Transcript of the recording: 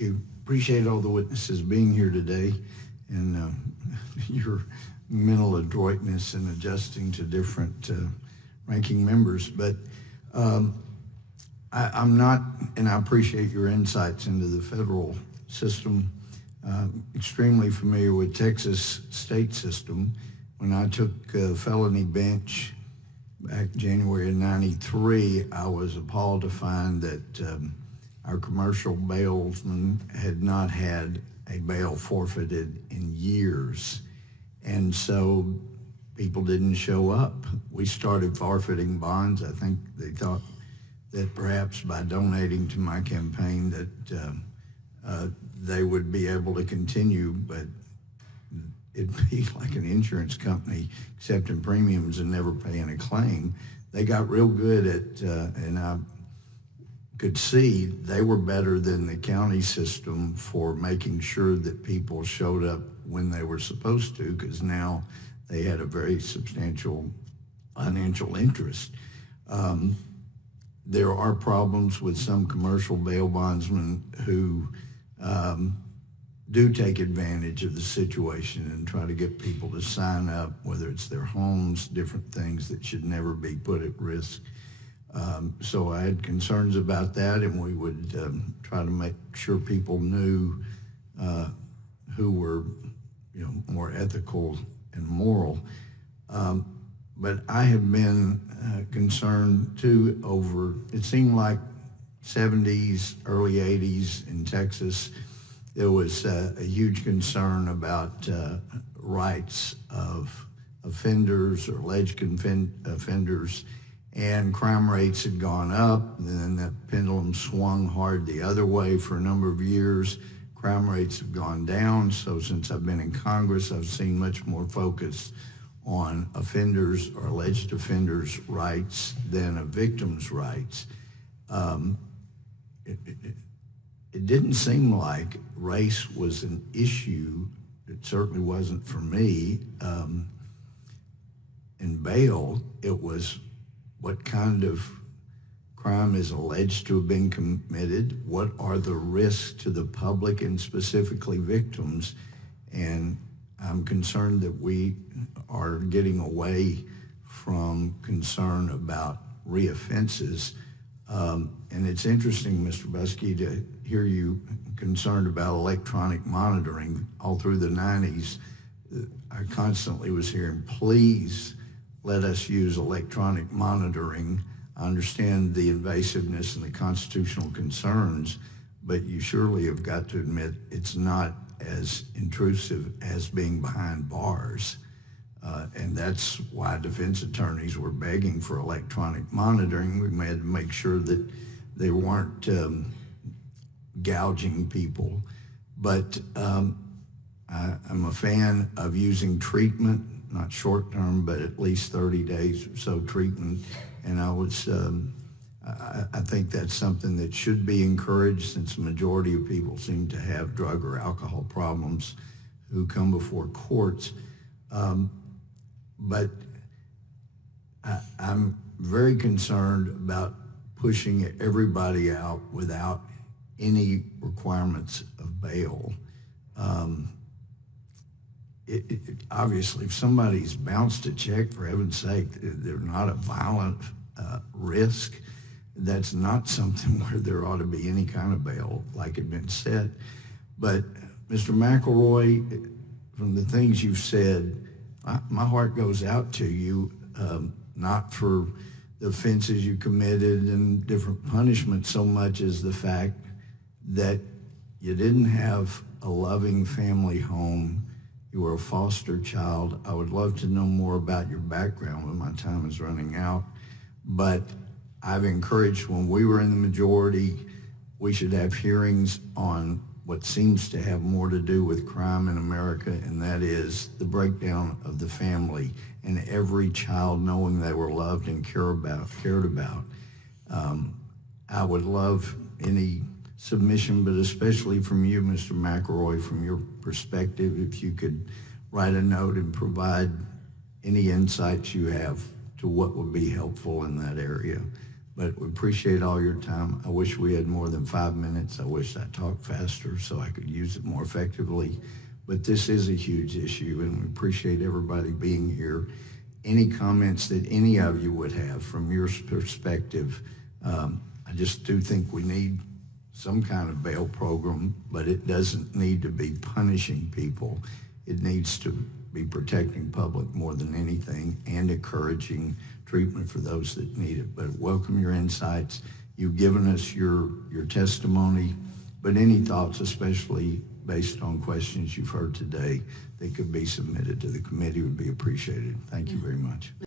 you. Appreciate all the witnesses being here today and your mental adroitness in adjusting to different ranking members. But I'm not, and I appreciate your insights into the federal system. Extremely familiar with Texas state system. When I took a felony bench back January of '93, I was appalled to find that our commercial bailsmen had not had a bail forfeited in years. And so people didn't show up. We started forfeiting bonds. I think they thought that perhaps by donating to my campaign that they would be able to continue, but it'd be like an insurance company accepting premiums and never paying a claim. They got real good at, and I could see they were better than the county system for making sure that people showed up when they were supposed to, because now they had a very substantial financial interest. There are problems with some commercial bail bondsmen who do take advantage of the situation and try to get people to sign up, whether it's their homes, different things that should never be put at risk. So I had concerns about that, and we would try to make sure people knew who were, more ethical and moral. But I have been concerned too over, it seemed like 70s, early 80s in Texas, there was a huge concern about rights of offenders or alleged offenders, and crime rates had gone up, and then that pendulum swung hard the other way for a number of years. Crime rates have gone down, so since I've been in Congress, I've seen much more focus on offenders or alleged offenders' rights than a victim's rights. It didn't seem like race was an issue. It certainly wasn't for me. In bail, it was what kind of crime is alleged to have been committed, what are the risks to the public and specifically victims, and I'm concerned that we are getting away from concern about reoffenses. And it's interesting, Mr. Buskey, to hear you concerned about electronic monitoring. All through the 90s, I constantly was hearing, please let us use electronic monitoring. I understand the invasiveness and the constitutional concerns, but you surely have got to admit it's not as intrusive as being behind bars. And that's why defense attorneys were begging for electronic monitoring. We had to make sure that they weren't gouging people. But I'm a fan of using treatment, not short term, but at least 30 days or so treatment. And I think that's something that should be encouraged, since the majority of people seem to have drug or alcohol problems who come before courts. But I'm very concerned about pushing everybody out without any requirements of bail. Obviously, if somebody's bounced a check, for heaven's sake, they're not a violent risk. That's not something where there ought to be any kind of bail, like had been said. But Mr. McElroy, from the things you've said, my heart goes out to you, not for the offenses you committed and different punishments so much as the fact that you didn't have a loving family home. You were a foster child. I would love to know more about your background, but my time is running out. But I've encouraged, when we were in the majority, we should have hearings on what seems to have more to do with crime in America, and that is the breakdown of the family and every child knowing they were loved and cared about. I would love any submission, but especially from you, Mr. McElroy, from your perspective, if you could write a note and provide any insights you have to what would be helpful in that area. But we appreciate all your time. I wish we had more than 5 minutes. I wish I talked faster so I could use it more effectively. But this is a huge issue, and we appreciate everybody being here. Any comments that any of you would have from your perspective, I just do think we need some kind of bail program, but it doesn't need to be punishing people. It needs to be protecting public more than anything and encouraging treatment for those that need it. But welcome your insights. You've given us your testimony, but any thoughts, especially based on questions you've heard today, that could be submitted to the committee would be appreciated. Thank you very much.